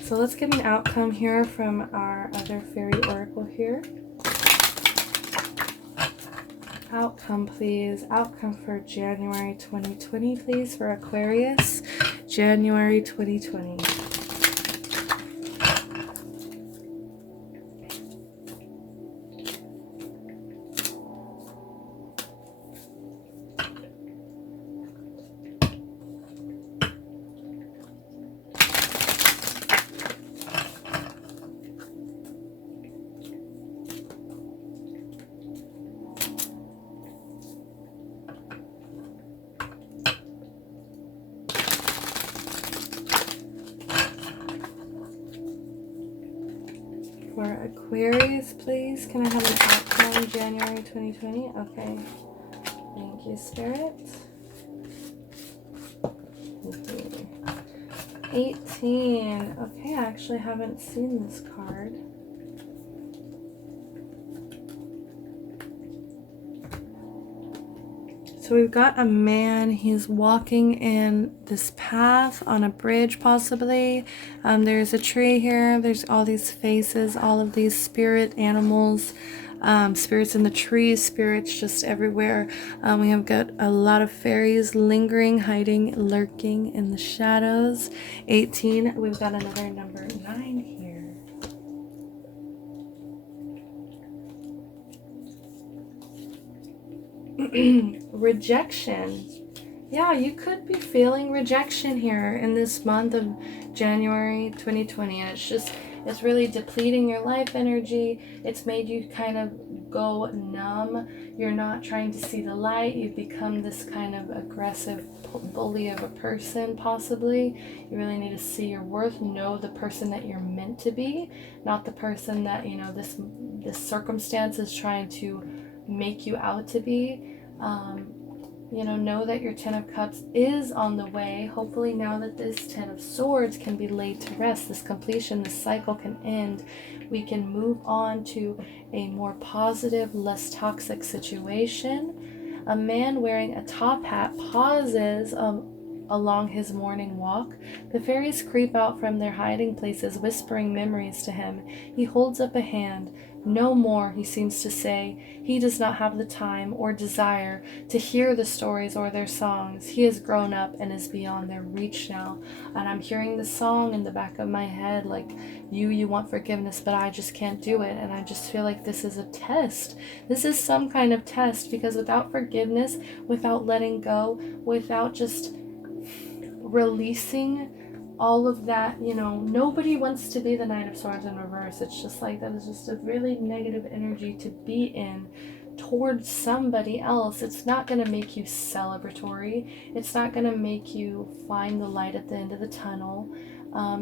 So let's get an outcome here from our other fairy oracle here. Outcome, please. Outcome for January 2020, please, for Aquarius. January 2020. For Aquarius, please, can I have an outcome January 2020? Okay. Thank you, Spirit. 18. Okay, I actually haven't seen this card. So we've got a man, he's walking in this path on a bridge possibly. There's a tree here, there's all these faces, all of these spirit animals, spirits in the trees, spirits just everywhere. We have got a lot of fairies lingering, hiding, lurking in the shadows. 18, we've got another number 9 here. Rejection. Yeah, you could be feeling rejection here in this month of January 2020, and it's really depleting your life energy. It's made you kind of go numb. You're not trying to see the light. You've become this kind of aggressive bully of a person, possibly. You really need to see your worth, know the person that you're meant to be, not the person that, you know, this circumstance is trying to make you out to be. You know that your 10 of Cups is on the way. Hopefully now that this 10 of Swords can be laid to rest, this completion, this cycle can end. We can move on to a more positive, less toxic situation. A man wearing a top hat pauses along his morning walk. The fairies creep out from their hiding places, whispering memories to him. He holds up a hand. No more, he seems to say. He does not have the time or desire to hear the stories or their songs. He has grown up and is beyond their reach now. And I'm hearing the song in the back of my head, like, you want forgiveness, but I just can't do it. And I just feel like this is a test. This is some kind of test, because without forgiveness, without letting go, without just releasing all of that, you know, nobody wants to be the Knight of Swords in reverse. It's just like that is just a really negative energy to be in towards somebody else. It's not going to make you celebratory. It's not going to make you find the light at the end of the tunnel.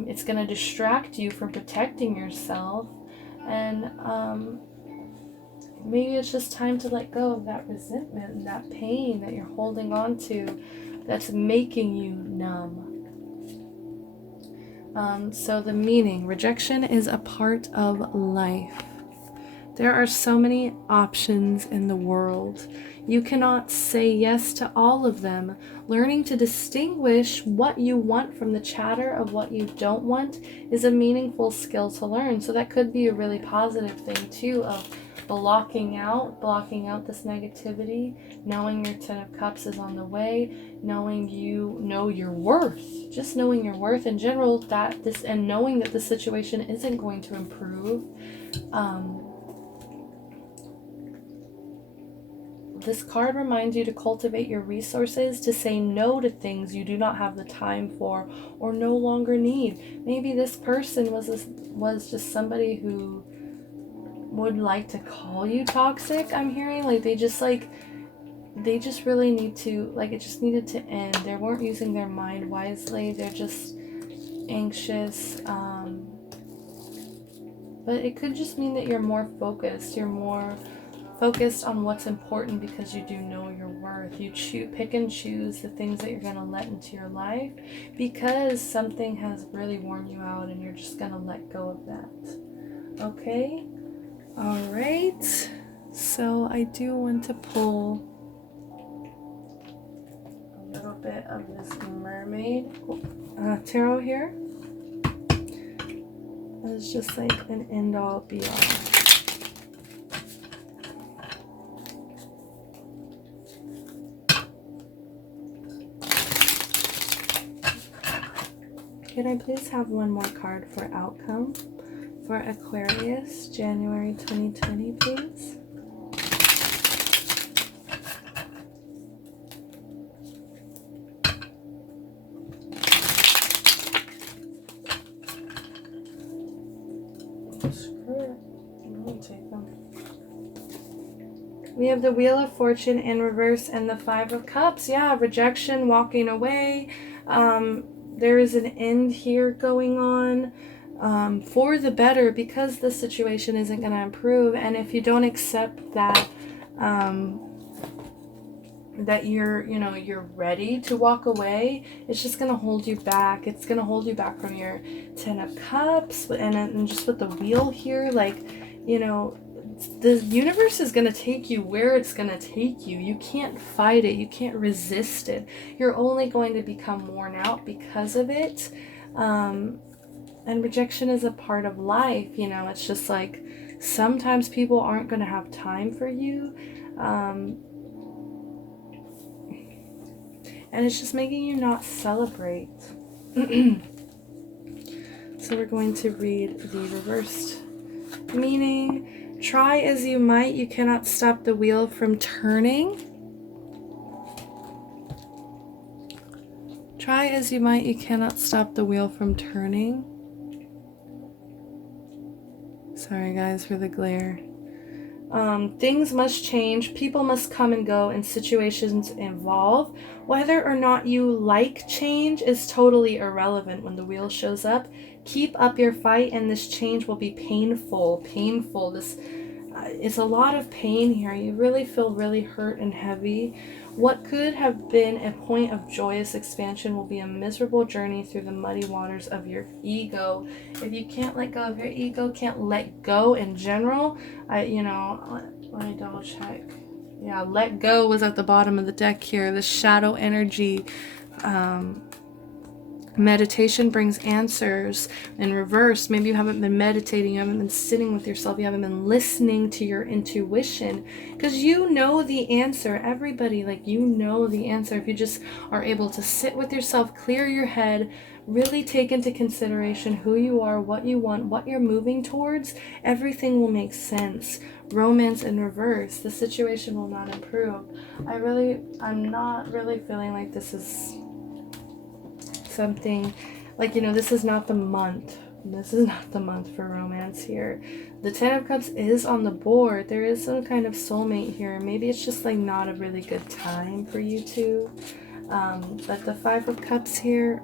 It's going to distract you from protecting yourself. And maybe it's just time to let go of that resentment and that pain that you're holding on to that's making you numb. So the meaning, rejection is a part of life. There are so many options in the world. You cannot say yes to all of them. Learning to distinguish what you want from the chatter of what you don't want is a meaningful skill to learn. So that could be a really positive thing too, of blocking out this negativity, knowing your 10 of Cups is on the way, knowing you know your worth, just knowing your worth in general, and knowing that the situation isn't going to improve. This card reminds you to cultivate your resources, to say no to things you do not have the time for or no longer need. Maybe this person was just somebody who would like to call you toxic. I'm hearing like they just really need to, like, it just needed to end. They weren't using their mind wisely. They're just anxious. But it could just mean that you're more focused. You're more focused on what's important because you do know your worth. You pick and choose the things that you're going to let into your life because something has really worn you out and you're just going to let go of that. Okay. All right. So I do want to pull a little bit of this mermaid tarot here. It's just like an end all be all. Can I please have one more card for outcome for Aquarius, January 2020, please? Screw it. I'm gonna take them. We have the Wheel of Fortune in reverse and the Five of Cups. Yeah, rejection, walking away. There is an end here going on for the better, because the situation isn't going to improve. And if you don't accept that, that you're ready to walk away, it's just going to hold you back. It's going to hold you back from your Ten of Cups, and just with the wheel here, like, the universe is going to take you where it's going to take you. You can't fight it. You can't resist it. You're only going to become worn out because of it. And rejection is a part of life. It's just like sometimes people aren't going to have time for you. And it's just making you not celebrate. So we're going to read the reversed meaning. Try as you might, you cannot stop the wheel from turning. Try as you might, you cannot stop the wheel from turning. Sorry guys for the glare. Things must change, people must come and go, and situations evolve. Whether or not you like change is totally irrelevant when the wheel shows up. Keep up your fight, and this change will be painful. It's a lot of pain here. You really feel really hurt and heavy. What could have been a point of joyous expansion will be a miserable journey through the muddy waters of your ego. If you can't let go of your ego, can't let go in general, let me double check. Yeah, let go was at the bottom of the deck here. The shadow energy. Meditation brings answers. In reverse, maybe you haven't been meditating, you haven't been sitting with yourself, you haven't been listening to your intuition, because you know the answer. Everybody, you know the answer. If you just are able to sit with yourself, clear your head, really take into consideration who you are, what you want, what you're moving towards, everything will make sense. Romance in reverse, the situation will not improve. I'm not really feeling like this is something this is not the month. This is not the month for romance here. The Ten of Cups is on the board. There is some kind of soulmate here. Maybe it's just not a really good time for you two. But the Five of Cups here.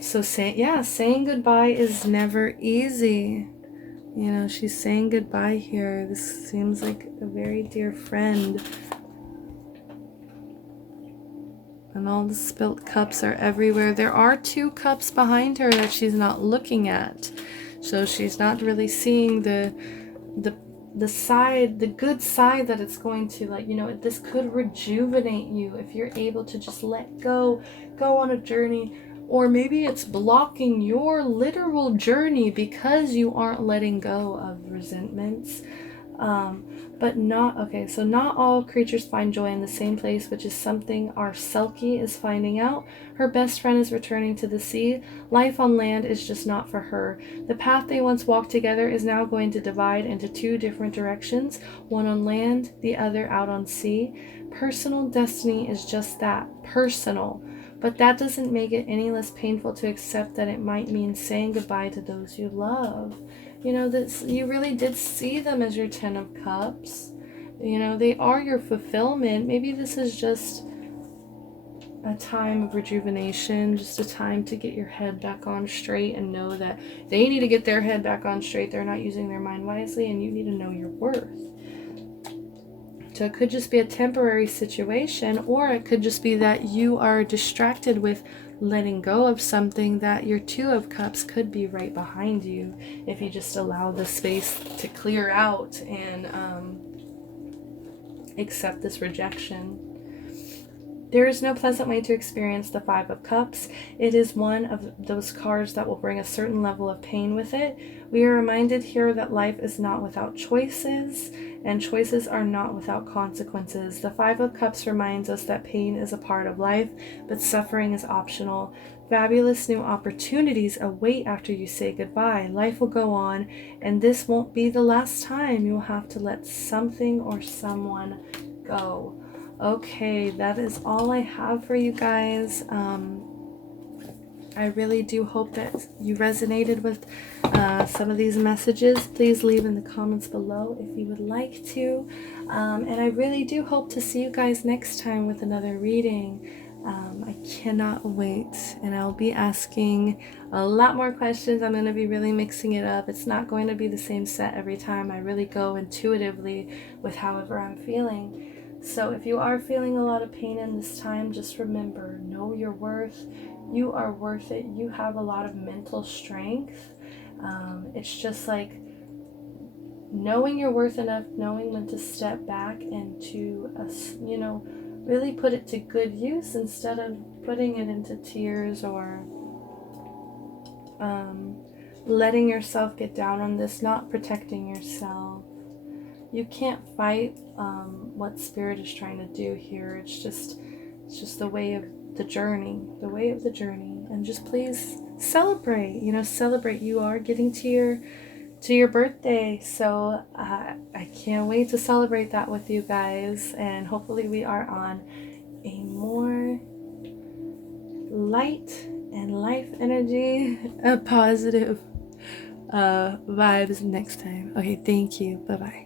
So saying goodbye is never easy. She's saying goodbye here. This seems like a very dear friend. And all the spilt cups are everywhere. There are two cups behind her that she's not looking at. So she's not really seeing the side, the good side that it's going to, this could rejuvenate you if you're able to just let go on a journey. Or maybe it's blocking your literal journey because you aren't letting go of resentments. But not all creatures find joy in the same place, which is something our Selkie is finding out. Her best friend is returning to the sea. Life on land is just not for her. The path they once walked together is now going to divide into two different directions, one on land, the other out on sea. Personal destiny is just that, personal. But that doesn't make it any less painful to accept that it might mean saying goodbye to those you love. You really did see them as your Ten of Cups. They are your fulfillment. Maybe this is just a time of rejuvenation, just a time to get your head back on straight and know that they need to get their head back on straight. They're not using their mind wisely, and you need to know your worth. So it could just be a temporary situation, or it could just be that you are distracted with letting go of something, that your Two of Cups could be right behind you if you just allow the space to clear out and accept this rejection. There is no pleasant way to experience the Five of Cups. It is one of those cards that will bring a certain level of pain with it. We are reminded here that life is not without choices, and choices are not without consequences. The Five of Cups reminds us that pain is a part of life, but suffering is optional. Fabulous new opportunities await after you say goodbye. Life will go on, and this won't be the last time you will have to let something or someone go. Okay, that is all I have for you guys. I really do hope that you resonated with some of these messages. Please leave in the comments below if you would like to. And I really do hope to see you guys next time with another reading. I cannot wait. And I'll be asking a lot more questions. I'm going to be really mixing it up. It's not going to be the same set every time. I really go intuitively with however I'm feeling. So if you are feeling a lot of pain in this time, just remember, know your worth. You are worth it. You have a lot of mental strength. It's just like knowing you're worth enough, knowing when to step back and to, really put it to good use instead of putting it into tears or letting yourself get down on this, not protecting yourself. You can't fight what Spirit is trying to do here. It's just the way of the journey, and just please celebrate. Celebrate. You are getting to your birthday, so I can't wait to celebrate that with you guys, and hopefully we are on a more light and life energy, a positive vibes next time. Okay, thank you. Bye bye.